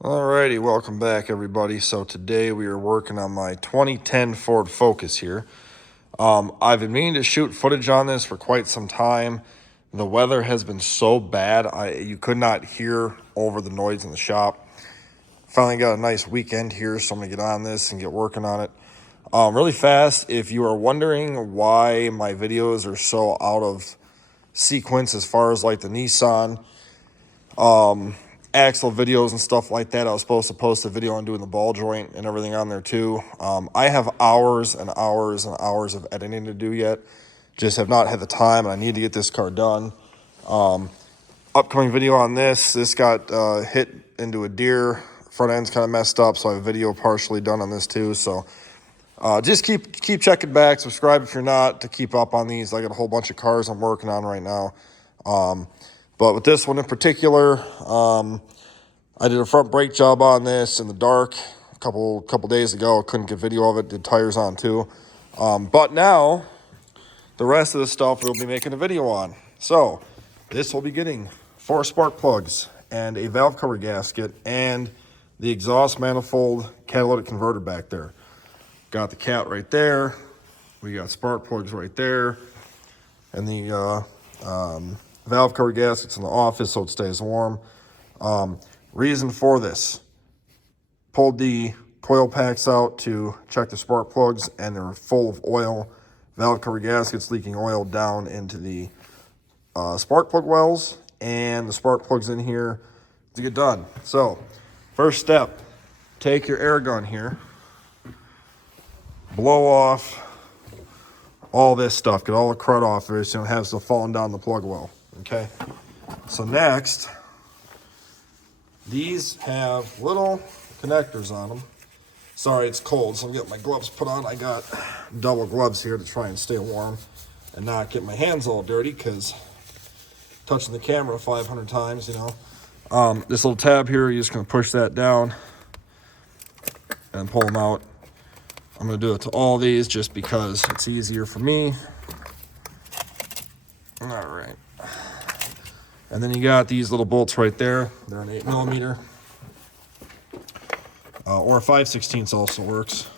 Alrighty, welcome back everybody. So today we are working on my 2010 Ford Focus here. I've been meaning to shoot footage on this for quite some time. The weather has been so bad, you could not hear over the noise in the shop. Finally got a nice weekend here, so I'm gonna get on this and get working on it. Really fast, if you are wondering why my videos are so out of sequence as far as like the Nissan axle videos and stuff like that. I was supposed to post a video on doing the ball joint and everything on there too. I have hours and hours and hours of editing to do yet. Just have not had the time, and I need to get this car done. Upcoming video on this. This got hit into a deer. Front end's kind of messed up, so I have a video partially done on this too. So just keep checking back. Subscribe if you're not to keep up on these. I got a whole bunch of cars I'm working on right now. But with this one in particular, I did a front brake job on this in the dark a couple days ago. I couldn't get video of it. Did tires on too. But now the rest of the stuff we'll be making a video on. So this will be getting 4 spark plugs and a valve cover gasket and the exhaust manifold catalytic converter back there. Got the cat right there. We got spark plugs right there, and the valve cover gaskets in the office so it stays warm. Reason for this: pulled the coil packs out to check the spark plugs, and they're full of oil. Valve cover gaskets leaking oil down into the spark plug wells, and the spark plugs in here to get done. So first step, take your air gun here, blow off all this stuff, get all the crud off of it so you don't have stuff falling down the plug well. Okay, so next, these have little connectors on them. Sorry, it's cold, so I'm getting my gloves put on. I got double gloves here to try and stay warm and not get my hands all dirty, because touching the camera 500 times, you know. This little tab here, you're just going to push that down and pull them out. I'm going to do it to all these just because it's easier for me. All right. And then you got these little bolts right there. They're an 8mm. Or 5/16 also works.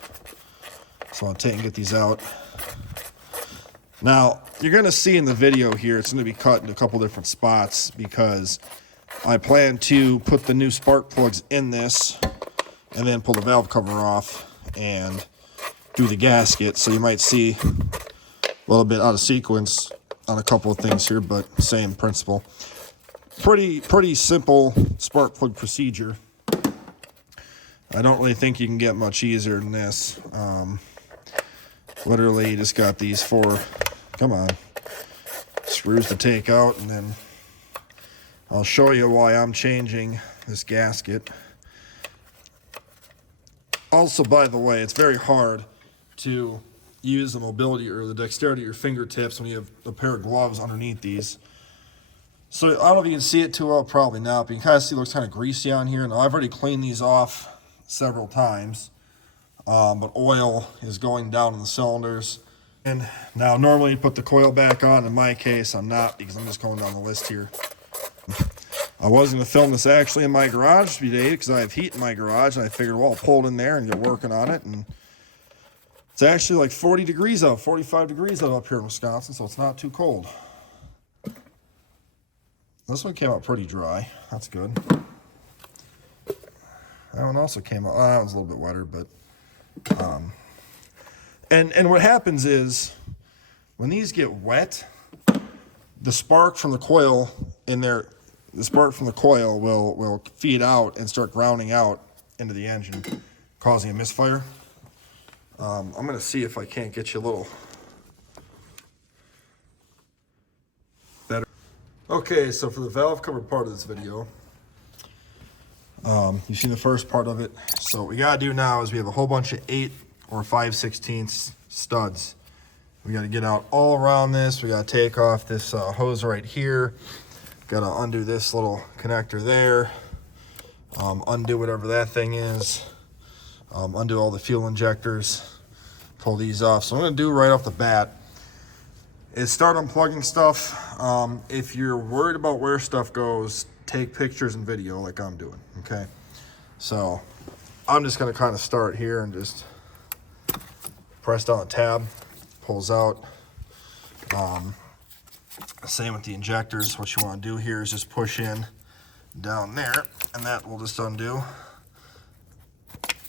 So I'll take and get these out. Now, you're going to see in the video here, it's going to be cut in a couple different spots because I plan to put the new spark plugs in this and then pull the valve cover off and do the gasket. So you might see a little bit out of sequence on a couple of things here, but same principle. Pretty simple spark plug procedure. I don't really think you can get much easier than this. Literally, you just got these 4, screws to take out, and then I'll show you why I'm changing this gasket. Also, by the way, it's very hard to use the mobility or the dexterity of your fingertips when you have a pair of gloves underneath these. So I don't know if you can see it too well, probably not, but you can kind of see it looks kind of greasy on here. Now, I've already cleaned these off several times, but oil is going down in the cylinders. And now normally you put the coil back on. In my case, I'm not, because I'm just going down the list here. I was going to film this actually in my garage today because I have heat in my garage, and I figured, well, I'll pull it in there and get working on it. And it's actually like 40 degrees out, 45 degrees out up here in Wisconsin, so it's not too cold. This one came out pretty dry. That's good. That one also came out, that one's a little bit wetter, but and what happens is when these get wet, the spark from the coil in there, the spark from the coil will feed out and start grounding out into the engine, causing a misfire. I'm going to see if I can't get you a little better. Okay, so for the valve cover part of this video, you've seen the first part of it. So what we got to do now is we have a whole bunch of 8 or 5/16 studs. We got to get out all around this. We got to take off this hose right here. Got to undo this little connector there. Undo whatever that thing is. Undo all the fuel injectors. Pull these off. So I'm going to do right off the bat is start unplugging stuff. If you're worried about where stuff goes, take pictures and video like I'm doing, okay? So I'm just going to kind of start here and just press down the tab, pulls out. Same with the injectors. What you want to do here is just push in down there, and that will just undo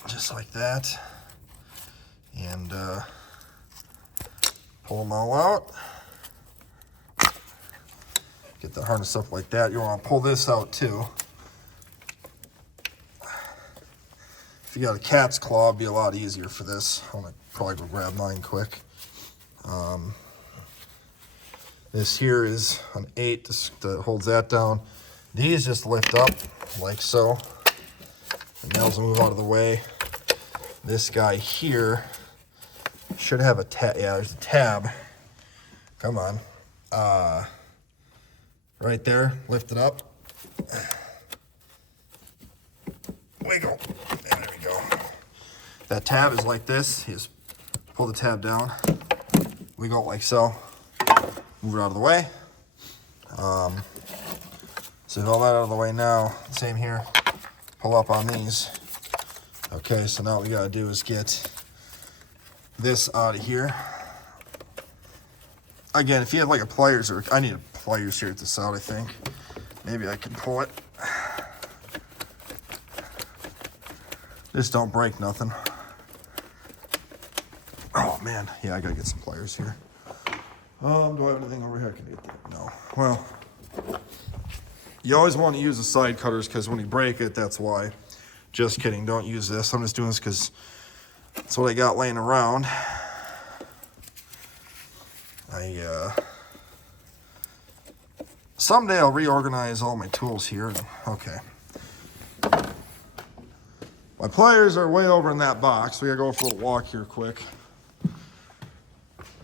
just like that. And pull them all out. Get the harness up like that. You want to pull this out too. If you got a cat's claw, it'd be a lot easier for this. I'm gonna probably go grab mine quick. This here is an 8 that holds that down. These just lift up like so. The nails will move out of the way. This guy here should have a tab. Yeah, there's a tab. Come on. Right there, lift it up. Wiggle. And there we go. That tab is like this. You just pull the tab down, wiggle it like so, move it out of the way. So with all that out of the way now, same here, pull up on these. Okay, so now what we gotta do is get this out of here. Again, if you have like a pliers, or I need a pliers here at the side, I think. Maybe I can pull it. Just don't break nothing. Oh man, yeah, I gotta get some pliers here. Do I have anything over here I can get that? No. Well, you always want to use the side cutters because when you break it, that's why. Just kidding, don't use this. I'm just doing this because that's what I got laying around. Someday I'll reorganize all my tools here. Okay. My pliers are way over in that box. We gotta go for a little walk here quick.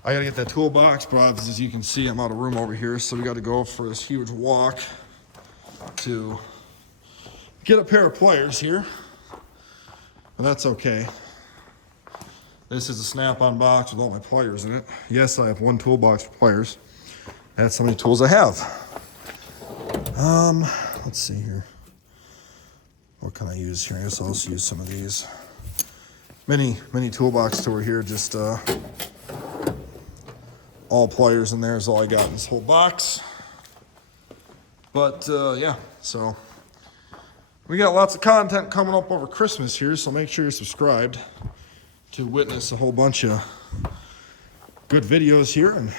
I gotta get that toolbox, but as you can see, I'm out of room over here, so we gotta go for this huge walk to get a pair of pliers here. But that's okay. This is a snap-on box with all my pliers in it. Yes, I have one toolbox for pliers. That's how many tools I have. Let's see here. What can I use here? I guess I'll also use some of these. Mini toolbox tour here, just all pliers in there is all I got in this whole box. But yeah, so we got lots of content coming up over Christmas here, so make sure you're subscribed to witness a whole bunch of good videos here and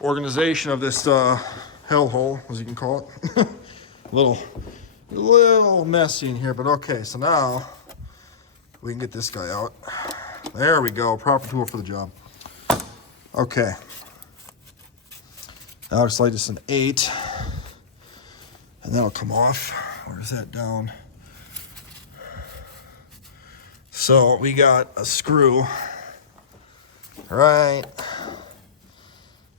organization of this hellhole, as you can call it. a little messy in here, but okay, so now we can get this guy out. There we go, proper tool for the job. Okay. Now it's like just an 8, and that'll come off. Where's that down? So we got a screw right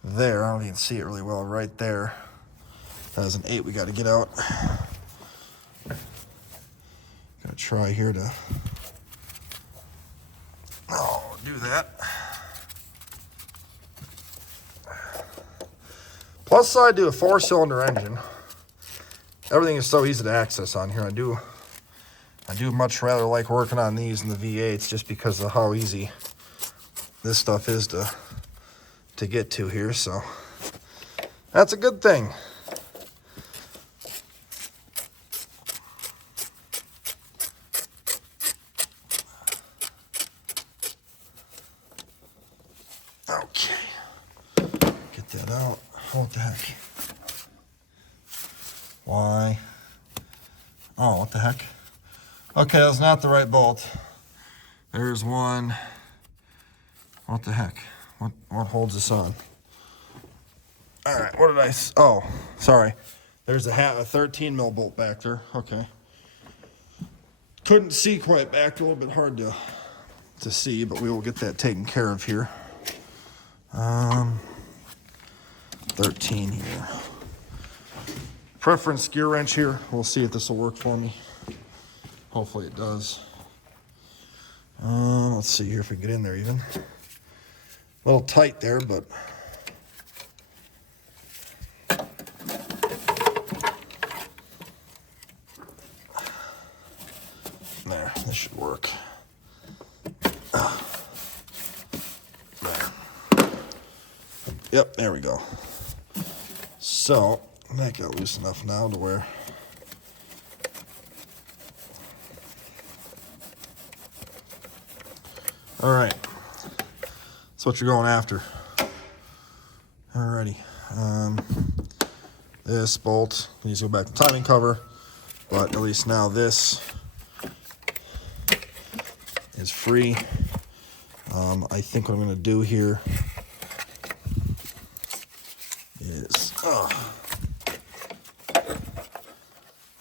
there. I don't even see it really well right there. That is an 8 we got to get out. Gonna try here to do that. Plus side to a 4-cylinder engine. Everything is so easy to access on here. I do much rather like working on these than the V8s just because of how easy this stuff is to get to here, so that's a good thing. Okay, get that out. What the heck? Why? Oh, what the heck? Okay, that's not the right bolt. There's one. What the heck? What holds this on? All right, what did I? Oh, sorry. There's a 13 mil bolt back there. Okay. Couldn't see quite back. A little bit hard to see, but we will get that taken care of here. 13 here. Preference gear wrench here. We'll see if this will work for me. Hopefully it does. Let's see here if we can get in there even. A little tight there, but There, this should work. There. Yep, there we go. So, that got loose enough now to where all right, that's what you're going after. Alrighty, this bolt needs to go back to timing cover, but at least now this is free. I think what I'm going to do here is,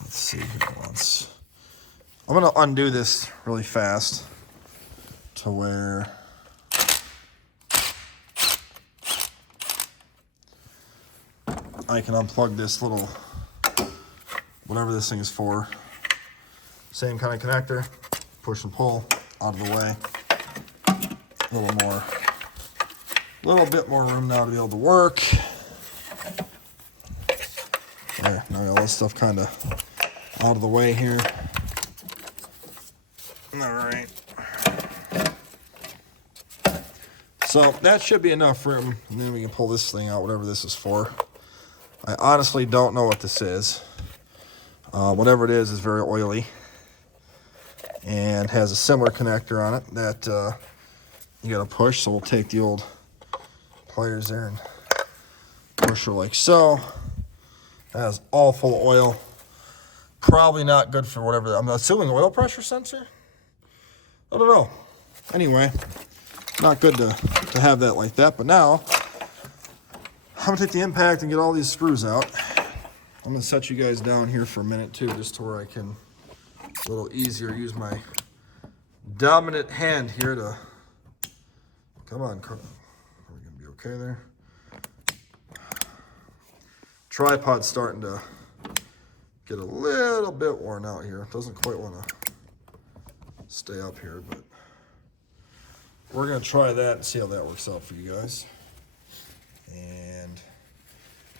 let's see here once. I'm going to undo this really fast to where I can unplug this little, whatever this thing is for. Same kind of connector, push and pull out of the way. A little bit more room now to be able to work. There, now I got all this stuff kind of out of the way here. All right. So that should be enough room, and then we can pull this thing out, whatever this is for. I honestly don't know what this is. Whatever it is very oily and has a similar connector on it that you gotta push. So we'll take the old pliers there and push her like so. That is all full of oil. Probably not good for whatever. I'm assuming oil pressure sensor. I don't know. Anyway, not good to have that like that. But now I'm gonna take the impact and get all these screws out. I'm gonna set you guys down here for a minute too, just to where I can a little easier use my dominant hand here to. Come on, are we gonna be okay there? Tripod's starting to get a little bit worn out here. It doesn't quite want to stay up here, but we're gonna try that and see how that works out for you guys. And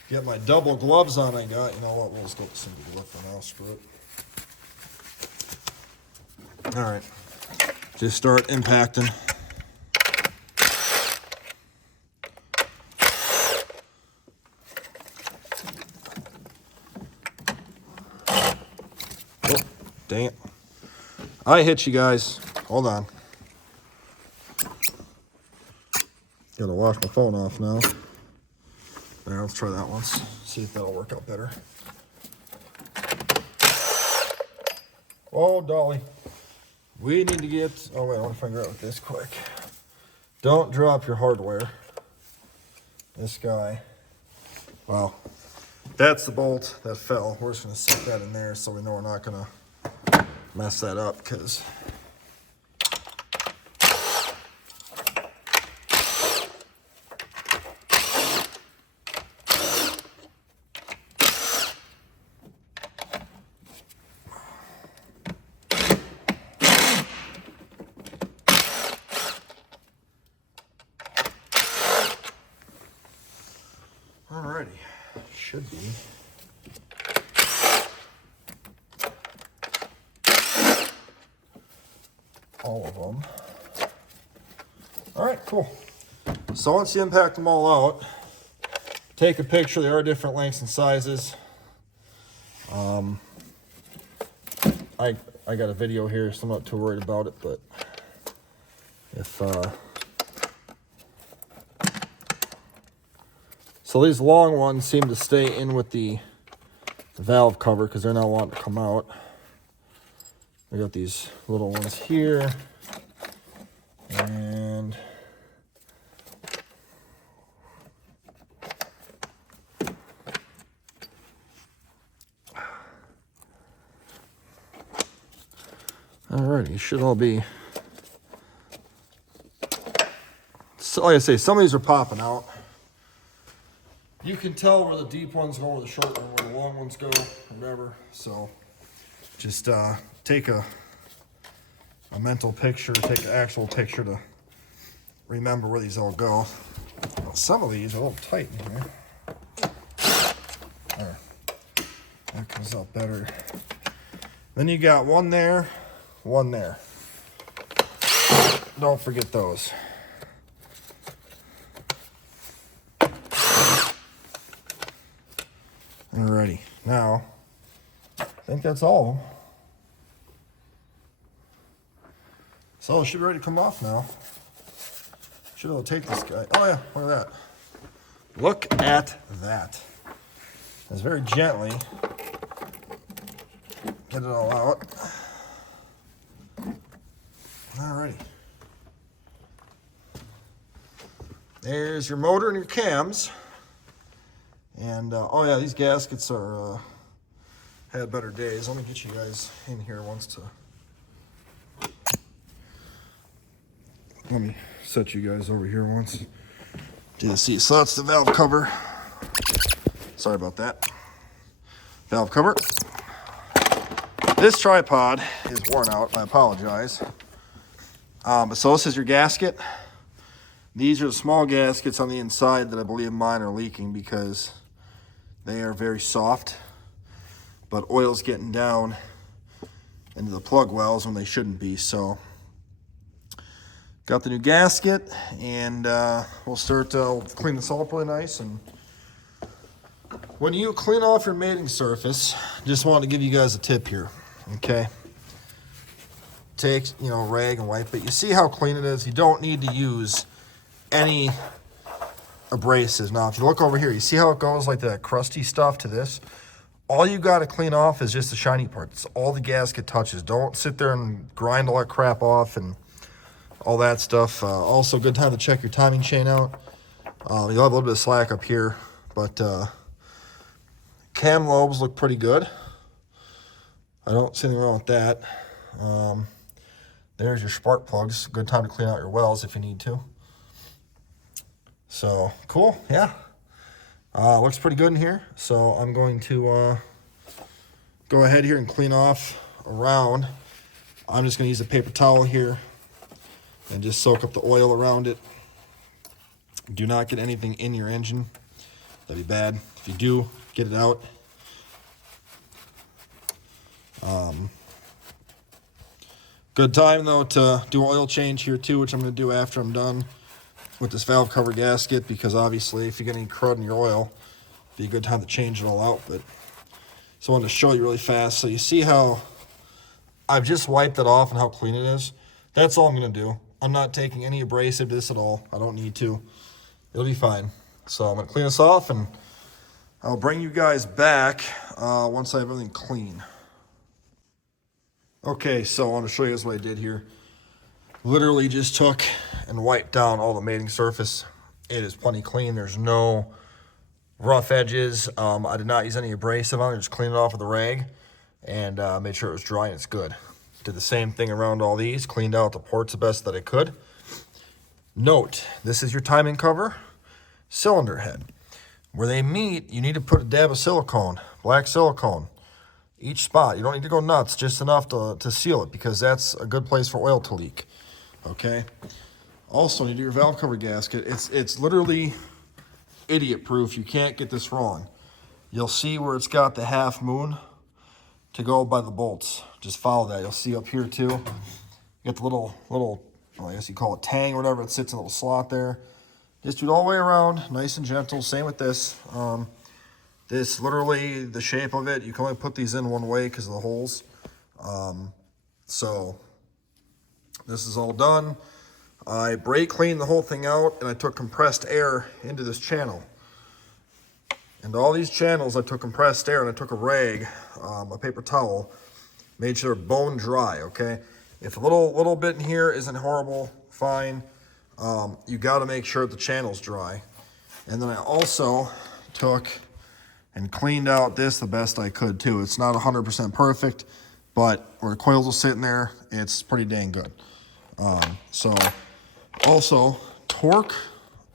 get my double gloves on I got. You know what, we'll just go with the single glove for now, screw it. All right, just start impacting. Oh, dang it. I hit you guys. Hold on. Gotta wash my phone off now. There, let's try that once. See if that'll work out better. Oh, Dolly. We need to get... Oh, wait, I want to figure out with this quick. Don't drop your hardware. This guy. Wow. That's the bolt that fell. We're just going to stick that in there so we know we're not going to mess that up because... Alrighty, should be. All of them. All right, cool. So once you impact them all out, take a picture. They are different lengths and sizes. I got a video here, so I'm not too worried about it, but if so these long ones seem to stay in with the valve cover because they're not wanting to come out. We got these little ones here, and alrighty, you should all be. So like I say, some of these are popping out. You can tell where the deep ones go, where the short one, where the long ones go, whatever. So just take a mental picture, take an actual picture to remember where these all go. Well, some of these are a little tight in here. There. That comes out better. Then you got one there, one there. Don't forget those. Alrighty, now, I think that's all of them. So it should be ready to come off now. Should be able to take this guy. Oh yeah, look at that. Look at that. Let's very gently get it all out. Alrighty. There's your motor and your cams. And, oh yeah, these gaskets are, had better days. Let me get you guys in here once to... Let me set you guys over here once. Do you see? So that's the valve cover. Sorry about that. Valve cover. This tripod is worn out. I apologize. But so this is your gasket. These are the small gaskets on the inside that I believe mine are leaking because they are very soft. But oil's getting down into the plug wells when they shouldn't be. So got the new gasket, and we'll start clean this all up really nice. And when you clean off your mating surface, just wanted to give you guys a tip here, okay? Take, you know, a rag and wipe it. You see how clean it is? You don't need to use any abrasives. Now, if you look over here, you see how it goes like that crusty stuff to this? All you got to clean off is just the shiny parts. All the gasket touches. Don't sit there and grind all that crap off and all that stuff. Also, good time to check your timing chain out. You'll have a little bit of slack up here, but cam lobes look pretty good. I don't see anything wrong with that. There's your spark plugs. Good time to clean out your wells if you need to. So, cool, yeah. Looks pretty good in here. So I'm going to go ahead here and clean off around. I'm just going to use a paper towel here and just soak up the oil around it. Do not get anything in your engine. That'd be bad. If you do, get it out. Good time though to do an oil change here too, which I'm going to do after I'm done with this valve cover gasket, because obviously if you get any crud in your oil, it'd be a good time to change it all out. But so I wanted to show you really fast. So you see how I've just wiped it off and how clean it is. That's all I'm going to do. I'm not taking any abrasive to this at all. I don't need to. It'll be fine. So I'm going to clean this off, and I'll bring you guys back once I have everything clean. Okay, so I want to show you guys what I did here. Literally just took and wiped down all the mating surface. It is plenty clean. There's no rough edges. I did not use any abrasive on it. Just cleaned it off with a rag and made sure it was dry and it's good. Did the same thing around all these. Cleaned out the ports the best that I could. Note, this is your timing cover, cylinder head. Where they meet, you need to put a dab of silicone, black silicone, each spot. You don't need to go nuts, just enough to seal it, because that's a good place for oil to leak. Okay. Also, when you do your valve cover gasket, it's literally idiot proof. You can't get this wrong. You'll see where it's got the half moon to go by the bolts. Just follow that. You'll see up here too. You got the little, well, I guess you call it tang or whatever. It sits in a little slot there. Just do it all the way around, nice and gentle. Same with this. This literally, the shape of it, you can only put these in one way because of the holes. So this is all done. I brake cleaned the whole thing out, and I took compressed air into this channel. And all these channels, I took compressed air, and I took a rag, a paper towel, made sure they're bone dry, okay? If a little bit in here isn't horrible, fine. You got to make sure the channel's dry. And then I also took and cleaned out this the best I could too. It's not 100% perfect, but where the coils are sitting there, it's pretty dang good. So also, torque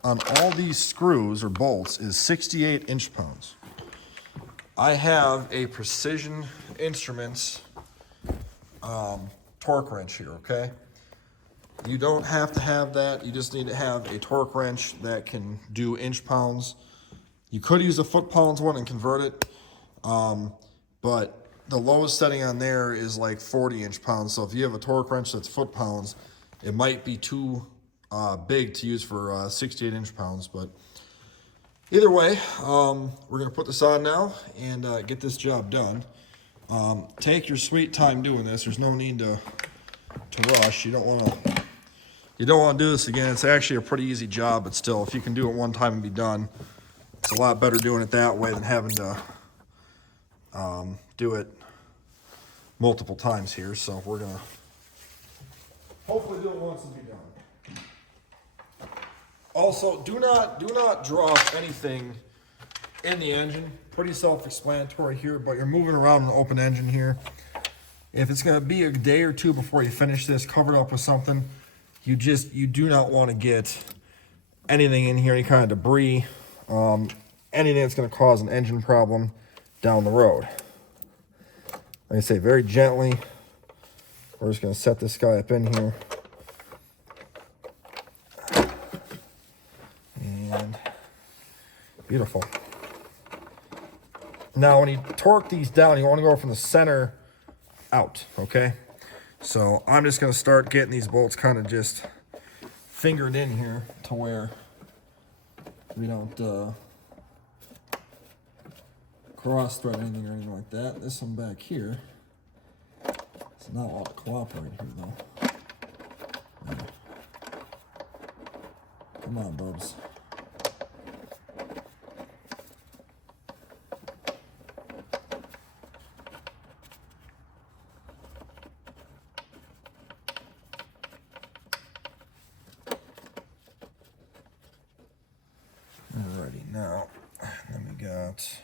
on all these screws or bolts is 68 inch-pounds. I have a Precision Instruments torque wrench here, okay? You don't have to have that. You just need to have a torque wrench that can do inch-pounds. You could use a foot-pounds one and convert it, but the lowest setting on there is like 40 inch-pounds. So if you have a torque wrench that's foot-pounds, it might be too big to use for 68 inch-pounds. But either way, we're going to put this on now and get this job done. Take your sweet time doing this. There's no need to rush. You don't want to do this again. It's actually a pretty easy job, but still, if you can do it one time and be done, it's a lot better doing it that way than having to do it multiple times here. So we're gonna hopefully do it once and be done. Also, do not drop anything in the engine. Pretty self-explanatory here, but you're moving around an open engine here. If it's gonna be a day or two before you finish this, cover it up with something. You do not want to get anything in here, any kind of debris, anything that's going to cause an engine problem down the road. Like I say, very gently, we're just going to set this guy up in here. And beautiful. Now, when you torque these down, you want to go from the center out, okay? So I'm just going to start getting these bolts kind of just fingered in here to where we don't cross thread anything or anything like that. This one back here is not all cooperating here though. Yeah. Come on, bubs. Alrighty, now then we got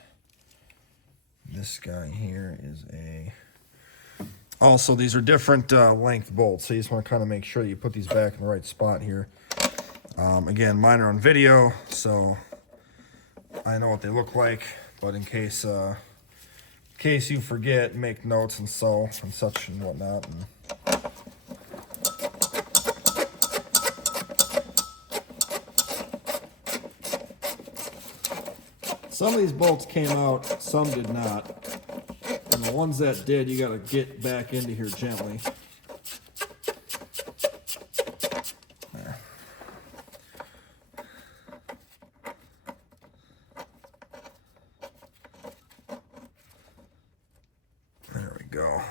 this guy here is a. Also, these are different length bolts, so you just want to kind of make sure you put these back in the right spot here. Again, mine are on video, so I know what they look like. But in case you forget, make notes and such and whatnot. And some of these bolts came out, some did not. And the ones that did, you got to get back into here gently. There. There we go.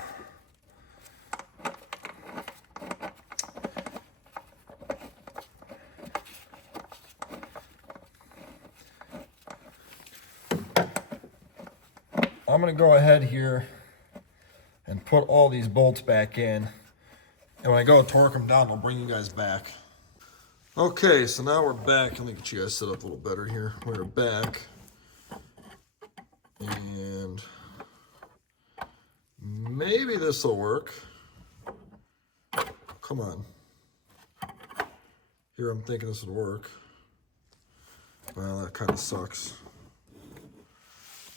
I'm going to go ahead here and put all these bolts back in. And when I go torque them down, I'll bring you guys back. Okay, so now we're back. Let me get you guys set up a little better here. We're back. And maybe this will work. Come on. Here I'm thinking this would work. Well, that kind of sucks.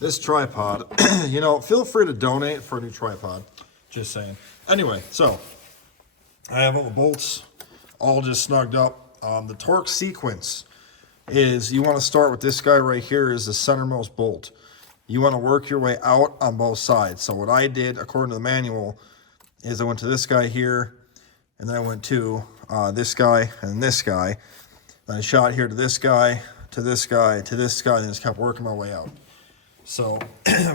This tripod, you know, feel free to donate for a new tripod. Just saying. Anyway, so I have all the bolts all just snugged up. The torque sequence is you want to start with this guy right here is the centermost bolt. You want to work your way out on both sides. So what I did, according to the manual, is I went to this guy here, and then I went to this guy and this guy. Then I shot here to this guy, to this guy, to this guy, and just kept working my way out. So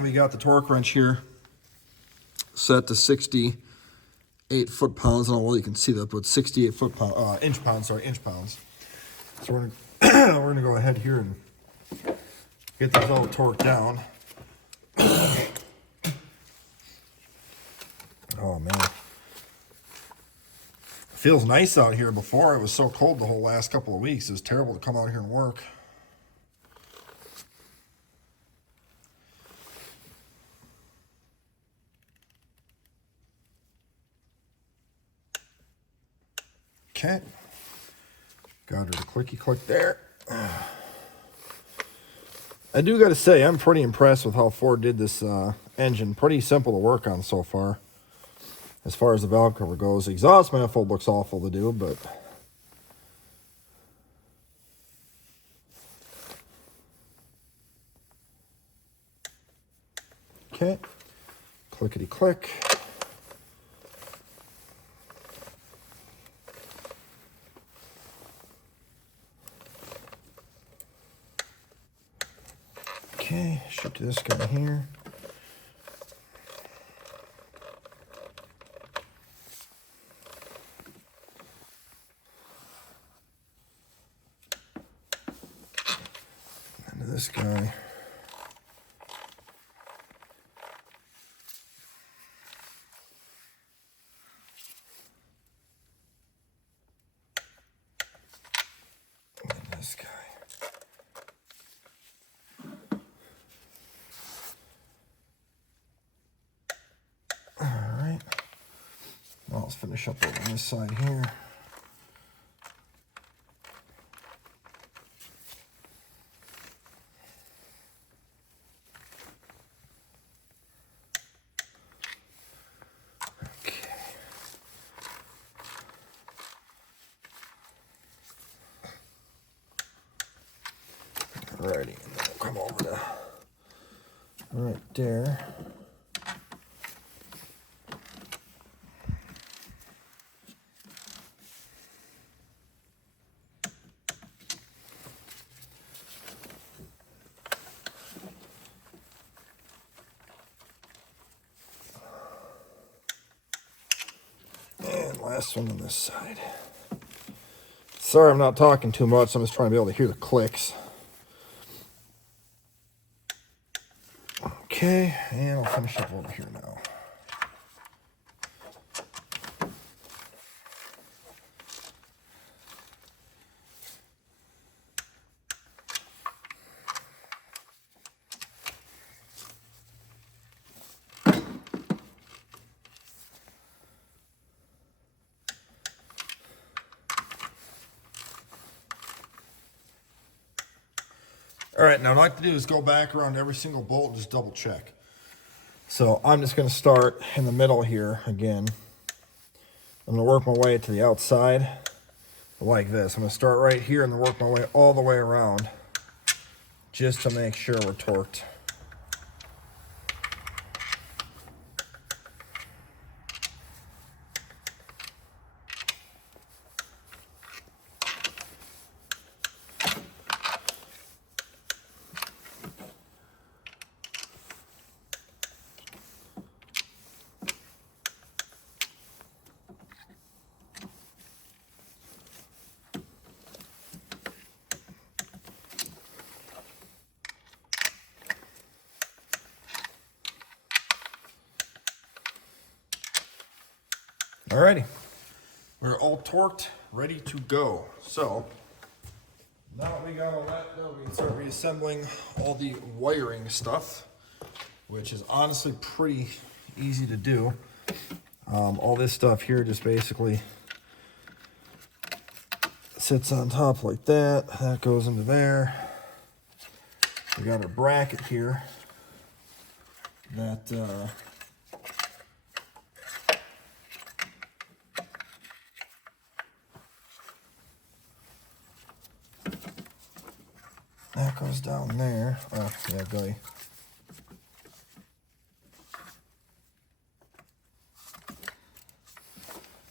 we got the torque wrench here set to 68 foot-pounds. I don't know whether you can see that, but 68 inch-pounds. So we're gonna go ahead here and get this all torqued down. Oh man, feels nice out here. Before it was so cold the whole last couple of weeks. It was terrible to come out here and work. Okay, got her to clicky click there. I do got to say, I'm pretty impressed with how Ford did this engine. Pretty simple to work on so far. As far as the valve cover goes, the exhaust manifold looks awful to do, but okay, Clickety click. Okay, ship to this guy here. And to this guy. And this guy. Well, let's finish up over on this side here. Okay. Alrighty, and then we'll come over to right there. And last one on this side. Sorry I'm not talking too much. I'm just trying to be able to hear the clicks. Okay, and I'll finish up over here now. All right, now what I like to do is go back around every single bolt and just double check. So I'm just going to start in the middle here again. I'm going to work my way to the outside like this. I'm going to start right here and then work my way all the way around just to make sure we're torqued. Alrighty, we're all torqued, ready to go. So now that we got all that done, we can start reassembling all the wiring stuff, which is honestly pretty easy to do. All this stuff here just basically sits on top like that. That goes into there. We got our bracket here that that goes down there. Oh, yeah, guy.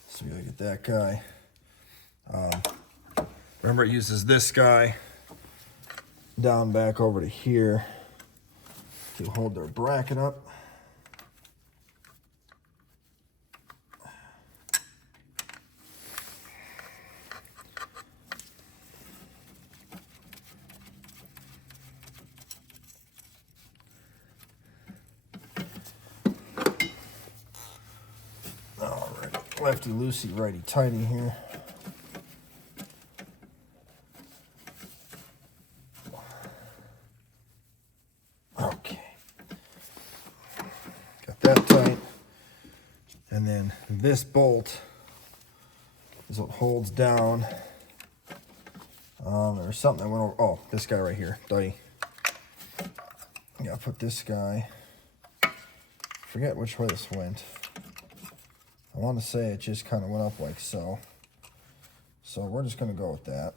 So we gotta get that guy. Remember, it uses this guy down back over to here to hold their bracket up. Lefty loosey, righty tighty here. Okay. Got that tight. And then this bolt is what holds down. There's something that went over. Oh, this guy right here. Duddy. Yeah, I'll put this guy. Forget which way this went. I want to say it just kind of went up like so. So we're just going to go with that.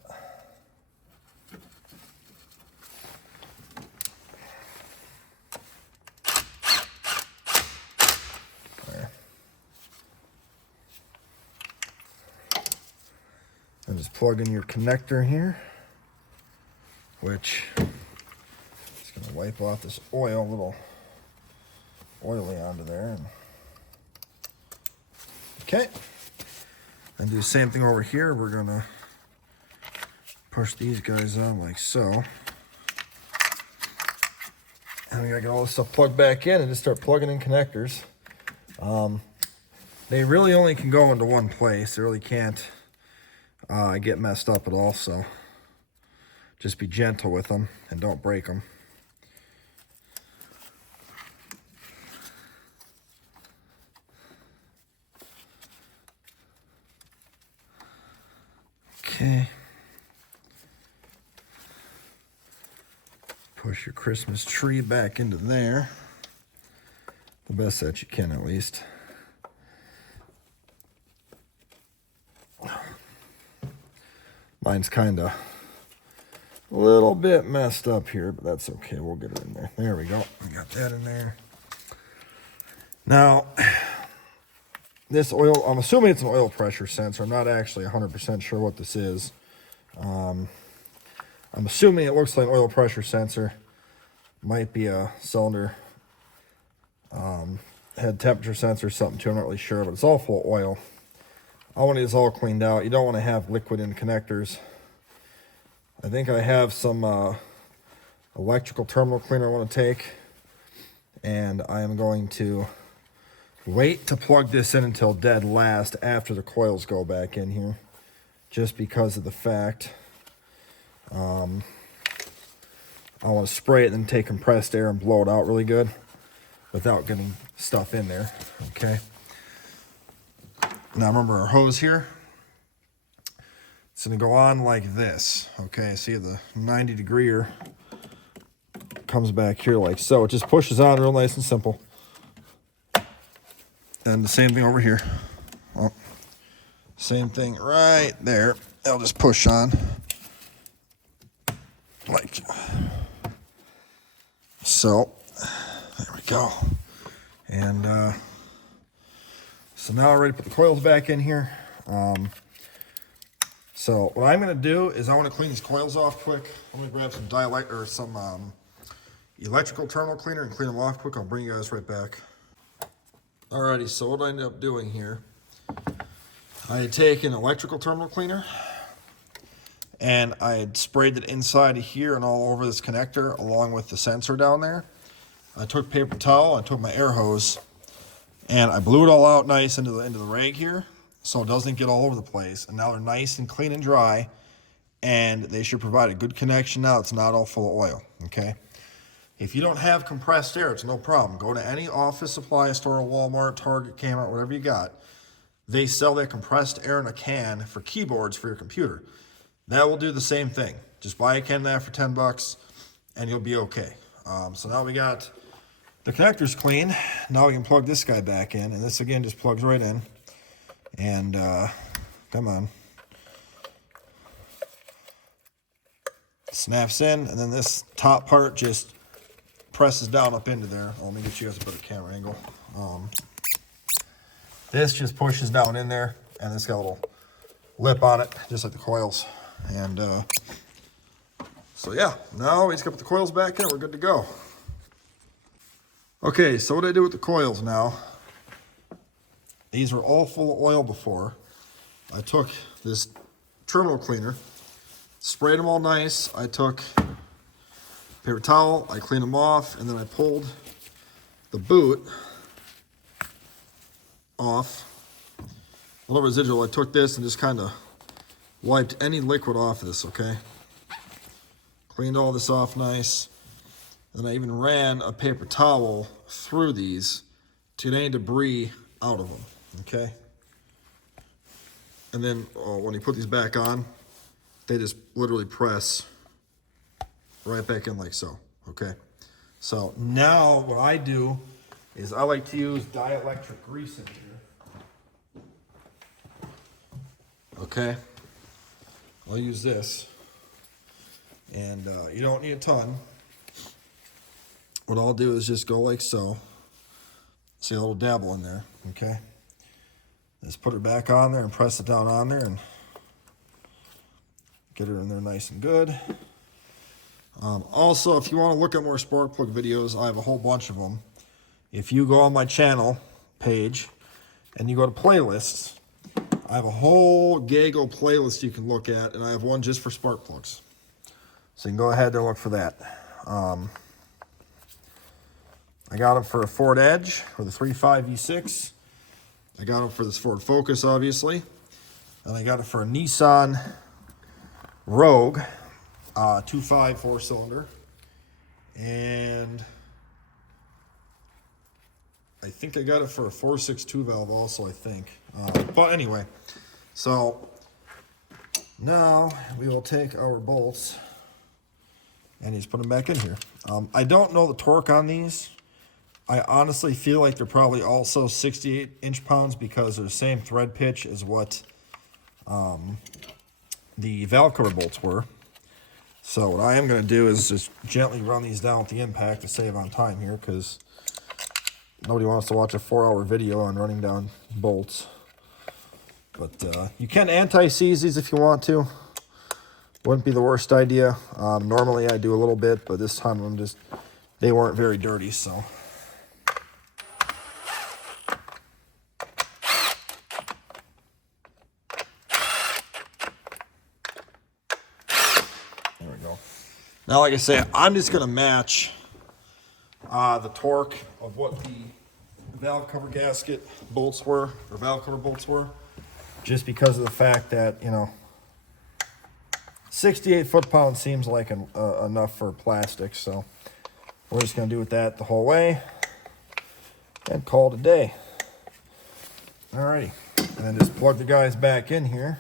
And just plug in your connector here, which is going to wipe off this oil, a little oily onto there. And okay. And do the same thing over here. We're going to push these guys on like so. And we got to get all this stuff plugged back in and just start plugging in connectors. They really only can go into one place. They really can't get messed up at all. So just be gentle with them and don't break them. Okay. Push your Christmas tree back into there. The best that you can, at least. Mine's kind of a little bit messed up here, but that's okay. We'll get it in there. There we go. We got that in there. Now, this oil, I'm assuming it's an oil pressure sensor. I'm not actually 100% sure what this is. I'm assuming it looks like an oil pressure sensor. Might be a cylinder head temperature sensor or something too. I'm not really sure, but it's all full of oil. I want this all cleaned out. You don't want to have liquid in connectors. I think I have some electrical terminal cleaner I want to take, and I am going to wait to plug this in until dead last after the coils go back in here, just because of the fact I want to spray it and then take compressed air and blow it out really good without getting stuff in there. Okay. Now remember our hose here. It's going to go on like this. Okay, see the 90-degree comes back here like so. It just pushes on real nice and simple. And the same thing over here. Oh, same thing right there. I'll just push on like so. There we go. And so now I'm ready to put the coils back in here. So what I'm going to do is I want to clean these coils off quick. Let me grab some electrical terminal cleaner and clean them off quick. I'll bring you guys right back. Alrighty, so what I ended up doing here, I had taken electrical terminal cleaner and I had sprayed it inside of here and all over this connector along with the sensor down there. I took paper towel, I took my air hose, and I blew it all out nice into the rag here so it doesn't get all over the place. And now they're nice and clean and dry, and they should provide a good connection now. It's not all full of oil, okay? If you don't have compressed air, it's no problem. Go to any office supply store, Walmart, Target, Kmart, whatever you got. They sell that compressed air in a can for keyboards for your computer. That will do the same thing. Just buy a can of that for 10 bucks and you'll be okay. So now we got the connectors clean. Now we can plug this guy back in, and this again just plugs right in. And come on. Snaps in, and then this top part just presses down up into there. Let me get you guys a better camera angle. This just pushes down in there, and it's got a little lip on it, just like the coils. And so yeah, now we just got to put the coils back in, we're good to go. Okay, so what I do with the coils now, these were all full of oil before. I took this terminal cleaner, sprayed them all nice. I took paper towel, I cleaned them off, and then I pulled the boot off. A little residual, I took this and just kind of wiped any liquid off of this, okay? Cleaned all this off nice. Then I even ran a paper towel through these to get any debris out of them, okay? And then when you put these back on, they just literally press right back in like so, okay? So now what I do is I like to use dielectric grease in here. Okay? I'll use this. And you don't need a ton. What I'll do is just go like so. See a little dabble in there, okay? Just put it back on there and press it down on there, and Get her in there nice and good. Also, if you want to look at more spark plug videos, I have a whole bunch of them. If you go on my channel page and you go to playlists, I have a whole Gago playlist you can look at, and I have one just for spark plugs. So you can go ahead and look for that. I got them for a Ford Edge with a 3.5 V6. I got them for this Ford Focus, obviously. And I got it for a Nissan Rogue, 2.5 4-cylinder. And I think I got it for a 4.62 valve also, I think. But anyway, so now we will take our bolts and just put them back in here. I don't know the torque on these. I honestly feel like they're probably also 68 inch-pounds because they're the same thread pitch as what the valve cover bolts were. So what I am going to do is just gently run these down with the impact to save on time here, because nobody wants to watch a 4-hour video on running down bolts. But you can anti-seize these if you want to. Wouldn't be the worst idea. Normally I do a little bit, but this time they weren't very dirty, so. There we go. Now, like I say, I'm just gonna match the torque of what the valve cover gasket bolts were, or valve cover bolts were, just because of the fact that, 68 foot-pounds seems like enough for plastic, so we're just going to do with that the whole way and call it a day. Alrighty, and then just plug the guys back in here.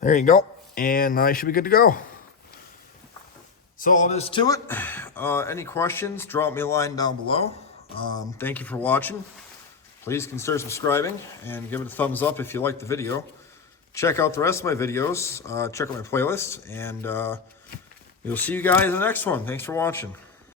There you go. And now you should be good to go. So all there is to it. Any questions, drop me a line down below. Thank you for watching. Please consider subscribing and give it a thumbs up if you liked the video. Check out the rest of my videos. Check out my playlist. And we'll see you guys in the next one. Thanks for watching.